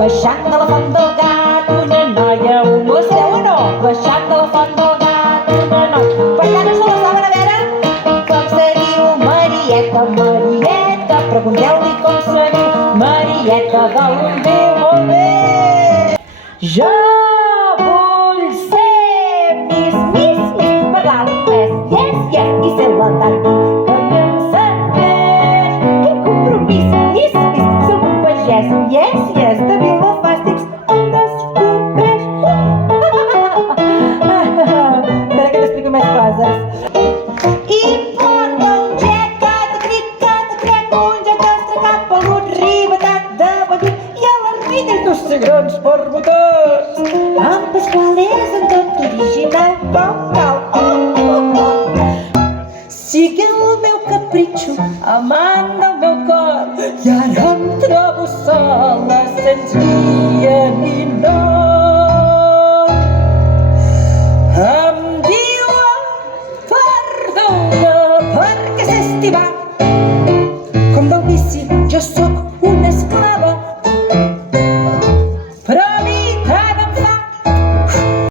Baixant de la font del gat, una noia, un la sabeu o no? Baixant de la font del gat, una noia. Per tant, us la saben, a veure? Com se diu Marieta, Marieta? Pregunteu-li com se diu Marieta de l'Ordiu. Molt bé! Jo vull ser Miss, parlar l'anglès, yes, i ser la Tati, que m'ensenyés. Quin compromís, Miss, som un pagès, yes, de Vilafàstics el descobreix. Espera que t'explico més coses. I porta un gec, crec, un gec d'estrecat, pelut, ribetat de vellut, i a l'ermita dos grans perbotats. En Pasqual és en tot original, com cal. Sigui el meu capritxo, amant del meu cor, i ara em trobo sola, sense guia ni no.